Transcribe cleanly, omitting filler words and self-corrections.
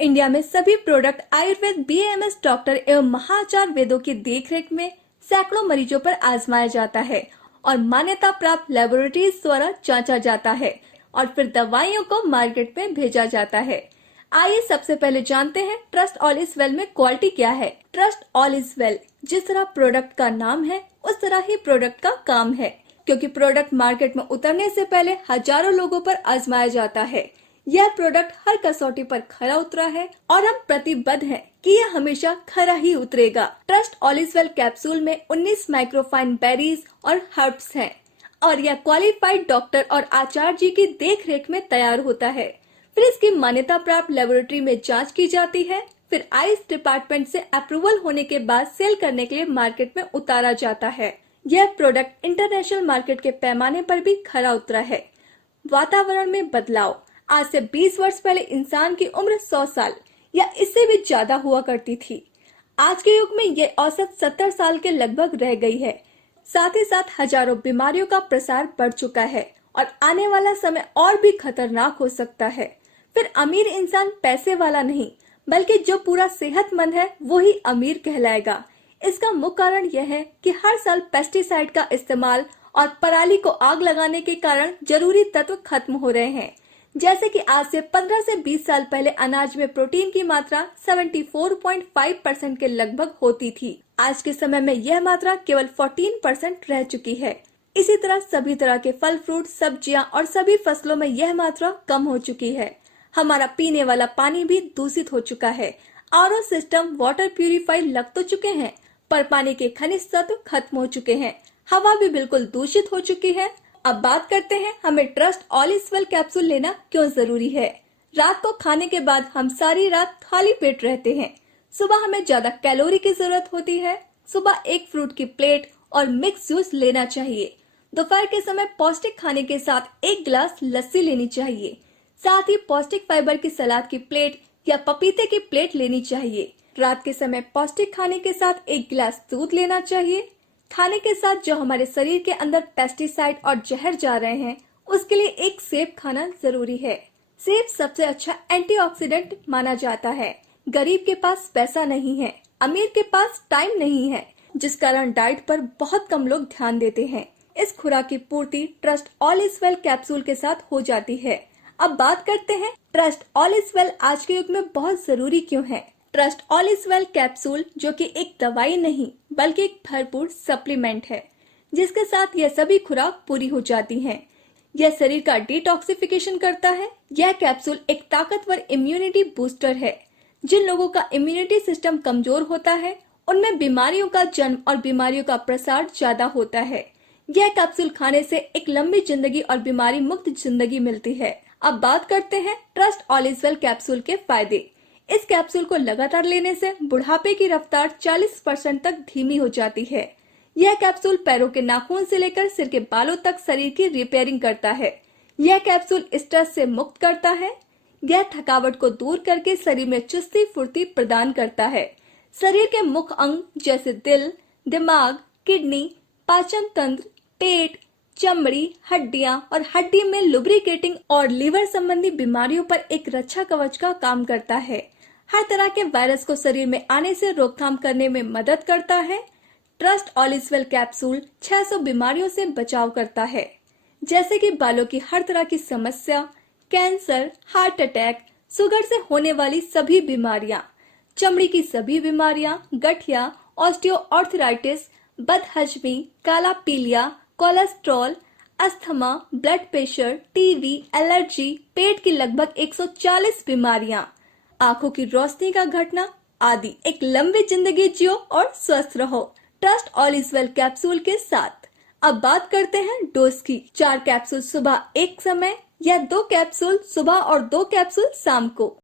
India में सभी product Ayurveda BMS doctor एवं महाचार्य वेदों की देखरेख में सैकड़ों मरीजों पर आजमाया जाता है और मान्यता प्राप्त लेबोरेटरीज द्वारा जांचा जाता है और फिर दवाइयों को मार्केट में भेजा जाता है। आइए सबसे पहले जानते हैं ट्रस्ट ऑल इज वेल में क्वालिटी क्या है। ट्रस्ट ऑल इज वेल, जिस तरह प्रोडक्ट का नाम है उस तरह ही प्रोडक्ट का काम है, क्योंकि प्रोडक्ट मार्केट में उतरने से पहले हजारों लोगों पर आजमाया जाता है। यह प्रोडक्ट हर कसौटी पर खरा उतरा है और हम प्रतिबद्ध हैं कि यह हमेशा खरा ही उतरेगा। Trust all is well capsule में 19 माइक्रोफाइन बेरीज और हर्ब्स हैं और यह क्वालिफाइड डॉक्टर और आचार्य जी की देखरेख में तैयार होता है। फिर इसकी मान्यता प्राप्त लेबोरेटरी में जांच की जाती है, फिर आयुष डिपार्टमेंट से अप्रूवल होने के बाद सेल करने के लिए मार्केट में उतारा जाता है। यह प्रोडक्ट इंटरनेशनल मार्केट के पैमाने पर भी खरा उतरा है। वातावरण में बदलाव। आज से 20 वर्ष पहले इंसान की उम्र 100 साल या इससे भी ज्यादा हुआ करती थी। आज के युग में ये औसत 70 साल के लगभग रह गई है। साथ ही साथ हजारों बीमारियों का प्रसार बढ़ चुका है और आने वाला समय और भी खतरनाक हो सकता है। फिर अमीर इंसान पैसे वाला नहीं, बल्कि जो पूरा सेहतमंद है वो ही अमीर कहलाएगा। इसका मुख्य कारण यह है कि हर साल पेस्टिसाइड का इस्तेमाल और पराली को आग लगाने के कारण जरूरी तत्व खत्म हो रहे हैं। जैसे कि आज से 15 से 20 साल पहले अनाज में प्रोटीन की मात्रा 74.5% के लगभग होती थी। आज के समय में यह मात्रा केवल 14% रह चुकी है। इसी तरह सभी तरह के फल, फ्रूट, सब्जियां और सभी फसलों में यह मात्रा कम हो चुकी है। हमारा पीने वाला पानी भी दूषित हो चुका है। आरओ सिस्टम, वाटर प्यूरिफायर लग तो चुके हैं, पर पानी के खनिज तत्व खत्म हो चुके हैं। हवा भी बिल्कुल दूषित हो चुकी है। अब बात करते हैं हमें trust all is well capsule लेना क्यों जरूरी है। रात को खाने के बाद हम सारी रात खाली पेट रहते हैं। सुबह हमें ज्यादा कैलोरी की जरूरत होती है। सुबह एक फ्रूट की प्लेट और मिक्स जूस लेना चाहिए। दोपहर के समय पौष्टिक खाने के साथ एक गिलास लस्सी लेनी चाहिए। साथ ही पौष्टिक फाइबर की सलाद की प्लेट या पपीते की प्लेट लेनी चाहिए। रात के समय पौष्टिक खाने के साथ एक गिलास दूध लेना चाहिए। खाने के साथ जो हमारे शरीर के अंदर पेस्टिसाइड और जहर जा रहे हैं, उसके लिए एक सेब खाना जरूरी है। सेब सबसे अच्छा एंटीऑक्सीडेंट माना जाता है। गरीब के पास पैसा नहीं है, अमीर के पास टाइम नहीं है, जिस कारण डाइट पर बहुत कम लोग ध्यान देते हैं। इस खुराक की पूर्ति trust all is well capsule के साथ हो जाती है। अब बात करते हैं ट्रस्ट ऑल इज वेल आज के युग में बहुत जरूरी क्यों है। Trust all is well capsule जो कि एक दवाई नहीं बल्कि एक भरपूर सप्लीमेंट है, जिसके साथ यह सभी खुराक पूरी हो जाती हैं। यह शरीर का डिटॉक्सिफिकेशन करता है। यह कैप्सूल एक ताकतवर इम्यूनिटी बूस्टर है। जिन लोगों का इम्यूनिटी सिस्टम कमजोर होता है, उनमें बीमारियों का जन्म और बीमारियों का प्रसार ज्यादा होता है। यह कैप्सूल खाने से एक लंबी जिंदगी और बीमारी मुक्त जिंदगी मिलती है। अब बात करते हैं trust all is well capsule के फायदे। इस कैप्सूल को लगातार लेने से बुढ़ापे की रफ्तार 40% तक धीमी हो जाती है। यह कैप्सूल पैरों के नाखून से लेकर सिर के बालों तक शरीर की रिपेयरिंग करता है। यह कैप्सूल स्ट्रेस से मुक्त करता है। यह थकावट को दूर करके शरीर में चुस्ती फुर्ती प्रदान करता है। शरीर के मुख्य अंग जैसे दिल, दिमाग, किडनी, पाचन तंत्र, पेट, चमड़ी, हड्डियां और हड्डी में लुब्रिकेटिंग और लीवर संबंधी बीमारियों पर एक रक्षा कवच का काम करता है। हर तरह के वायरस को शरीर में आने से रोकथाम करने में मदद करता है। Trust all is well capsule 600 बीमारियों से बचाव करता है, जैसे कि बालों की हर तरह की समस्या, कैंसर, हार्ट अटैक, शुगर से होने वाली सभी बीमारियां, चमड़ी की सभी बीमारियां, गठिया, ऑस्टियोआर्थराइटिस, बदहजमी, काला पीलिया, cholesterol, asthma, blood pressure, TB, allergy, पेट की लगभग 140 बीमारियां, आंखों की रोशनी का घटना आदि। एक लंबी जिंदगी जियो और स्वस्थ रहो trust all is well capsule के साथ। अब बात करते हैं डोज की। 4 कैप्सूल सुबह एक समय या 2 कैप्सूल सुबह और 2 कैप्सूल शाम को।